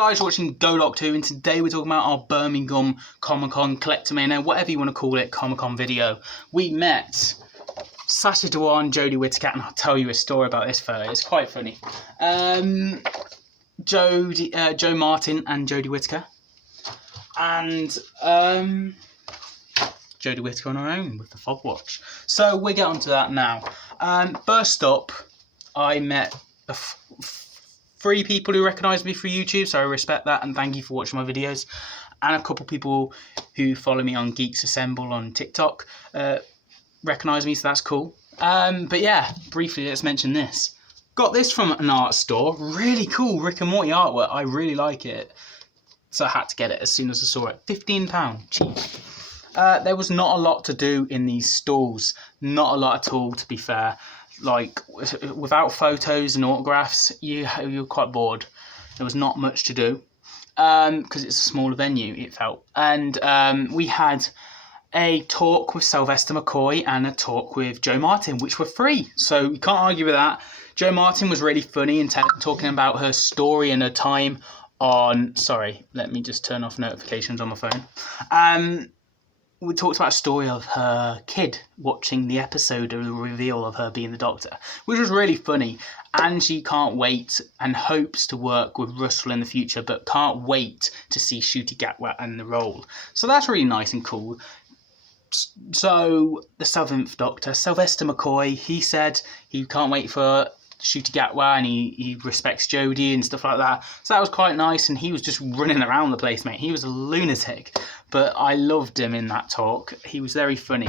guys, you're watching drWho, and today we're talking about our Birmingham Comic-Con Collectomania, whatever you want to call it, Comic-Con video. We met Sacha Dhawan, Jodie Whittaker, and I'll tell you a story about this photo. It's quite funny. Joe Martin and Jodie Whittaker, and Jodie Whittaker on her own with the fog watch. So we'll get onto that now. First up, I met three people who recognise me through YouTube, so I respect that and thank you for watching my videos. And a couple people who follow me on Geeks Assemble on TikTok recognise me, so that's cool. But yeah, briefly, let's mention this. Got this from an art store. Really cool Rick and Morty artwork. I really like it. So I had to get it as soon as I saw it. £15, cheap. There was not a lot to do in these stalls. Not a lot at all, to be fair. Like, without photos and autographs, you're quite bored. There was not much to do. Because it's a smaller venue, it felt. And we had a talk with Sylvester McCoy and a talk with Joe Martin, which were free. So you can't argue with that. Joe Martin was really funny and talking about her story and her time on... Sorry, let me just turn off notifications on my phone. We talked about a story of her kid watching the episode of the reveal of her being the Doctor, which was really funny. And she can't wait and hopes to work with Russell in the future, but can't wait to see Ncuti Gatwa in the role. So that's really nice and cool. So the 7th Doctor, Sylvester McCoy, he said he can't wait for Ncuti Gatwa and he respects Jodie and stuff like that. So that was quite nice, and he was just running around the place, mate. He was a lunatic, but I loved him in that talk. He was very funny.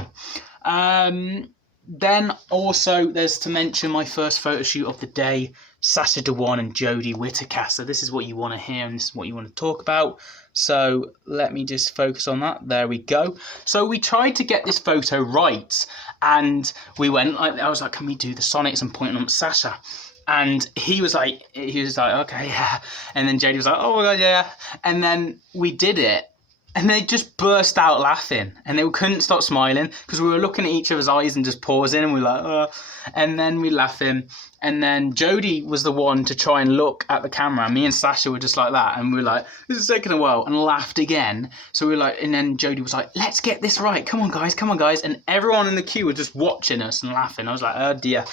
Then also there's to mention my first photo shoot of the day, Sacha Dhawan and Jodie Whittaker. So this is what you want to hear and this is what you want to talk about. So let me just focus on that. There we go. So we tried to get this photo right, and we went, I was like, can we do the Sonics and pointing them at Sacha? And he was like, okay, yeah. And then Jodie was like, oh my God, yeah. And then we did it. And they just burst out laughing, and they couldn't stop smiling because we were looking at each other's eyes and just pausing, and we were like, oh. And then we laughing, and then Jodie was the one to try and look at the camera. Me and Sacha were just like that, and we were like, this is taking a while, and laughed again. So we were like, and then Jodie was like, let's get this right. Come on, guys. And everyone in the queue were just watching us and laughing. I was like, oh dear.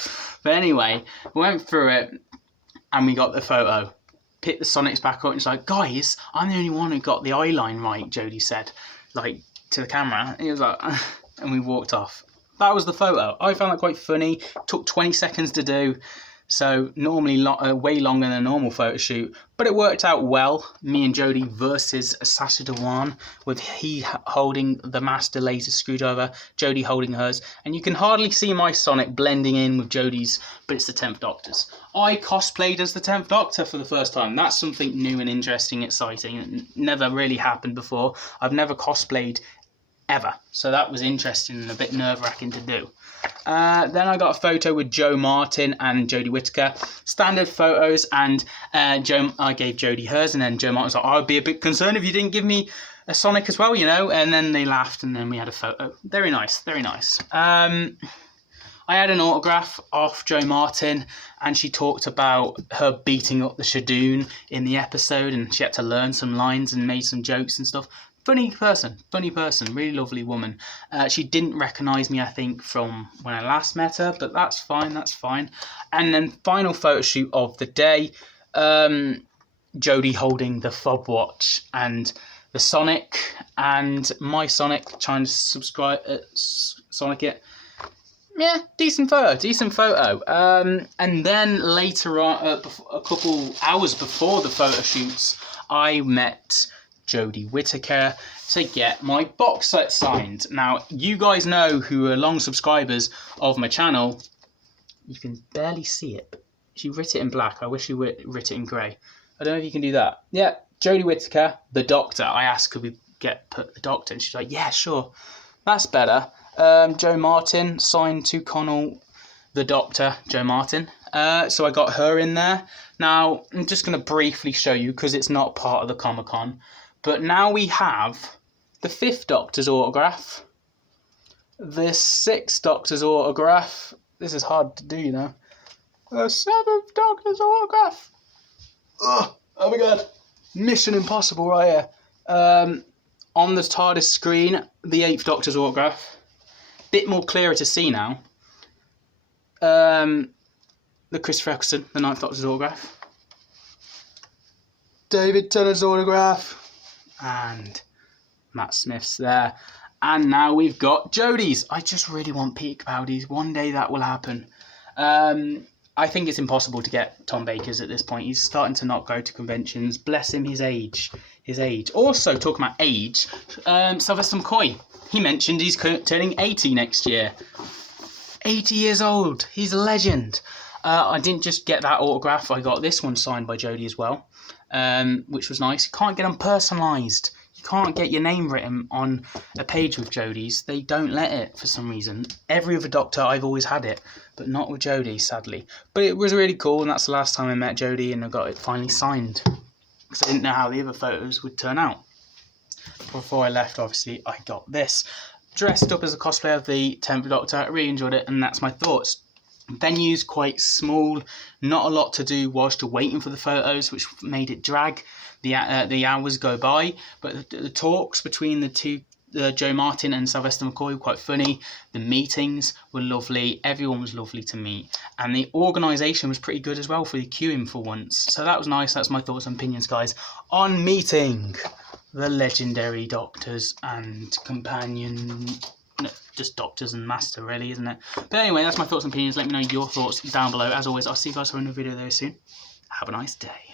But anyway, we went through it, and we got the photo. Picked the Sonics back up, and it's like, guys, I'm the only one who got the eye line right, Jodie said, like, to the camera. And he was like, and we walked off. That was the photo. I found that quite funny. Took 20 seconds to do, so normally way longer than a normal photo shoot. But it worked out well. Me and Jodie versus Sacha Dhawan, with he holding the master laser screwdriver, Jodie holding hers. And you can hardly see my Sonic blending in with Jodie's, but it's the 10th Doctor's. I cosplayed as the 10th Doctor for the first time. That's something new and interesting, exciting. It never really happened before. I've never cosplayed ever. So that was interesting and a bit nerve-wracking to do. Then I got a photo with Joe Martin and Jodie Whittaker. Standard photos, and I gave Jodie hers, and then Joe Martin was like, I'd be a bit concerned if you didn't give me a Sonic as well, you know. And then they laughed, and then we had a photo. Very nice, very nice. I had an autograph off Joe Martin, and she talked about her beating up the Shadoon in the episode, and she had to learn some lines and made some jokes and stuff. Funny person, really lovely woman. She didn't recognise me, I think, from when I last met her, but that's fine. And then final photo shoot of the day, Jodie holding the fob watch and the Sonic, and my Sonic trying to Sonic it. Yeah, decent photo. And then later on, a couple hours before the photo shoots, I met Jodie Whittaker to get my box set signed. Now, you guys know who are long subscribers of my channel. You can barely see it, but she writ it in black. I wish she writ it in grey. I don't know if you can do that. Yeah, Jodie Whittaker, the Doctor. I asked, could we put the Doctor? And she's like, yeah, sure. That's better. Joe Martin signed to Connell, the Doctor, Joe Martin. So I got her in there. Now, I'm just going to briefly show you because it's not part of the Comic-Con. But now we have the 5th Doctor's autograph, the 6th Doctor's autograph. This is hard to do, you know. The 7th Doctor's autograph. Oh my God. Mission Impossible right here. On the TARDIS screen, the 8th Doctor's autograph. Bit more clearer to see now. The Christopher Eccleston, the 9th Doctor's autograph. David Tennant's autograph. And Matt Smith's there. And now we've got Jodie's. I just really want Peter Capaldi's. One day that will happen. I think it's impossible to get Tom Baker's at this point. He's starting to not go to conventions. Bless him, his age. Also, talking about age, Sylvester McCoy. He mentioned he's turning 80 next year. 80 years old. He's a legend. I didn't just get that autograph. I got this one signed by Jodie as well, which was nice. You can't get them personalised. You can't get your name written on a page with Jodie's. They don't let it for some reason. Every other Doctor, I've always had it, but not with Jodie, sadly. But it was really cool, and that's the last time I met Jodie, and I got it finally signed. Because I didn't know how the other photos would turn out. Before I left, obviously, I got this. Dressed up as a cosplayer of the 10th Doctor. I really enjoyed it, and that's my thoughts. Venue's quite small. Not a lot to do whilst you're waiting for the photos, which made it drag. The hours go by, but the talks between the two, Joe Martin and Sylvester McCoy, were quite funny. The meetings were lovely. Everyone was lovely to meet, and the organisation was pretty good as well for the queuing for once. So that was nice. That's my thoughts and opinions, guys, on meeting the legendary Doctors and companion. No, just Doctors and Master, really, isn't it? But anyway, that's my thoughts and opinions. Let me know your thoughts down below. As always, I'll see you guys for another video very soon. Have a nice day.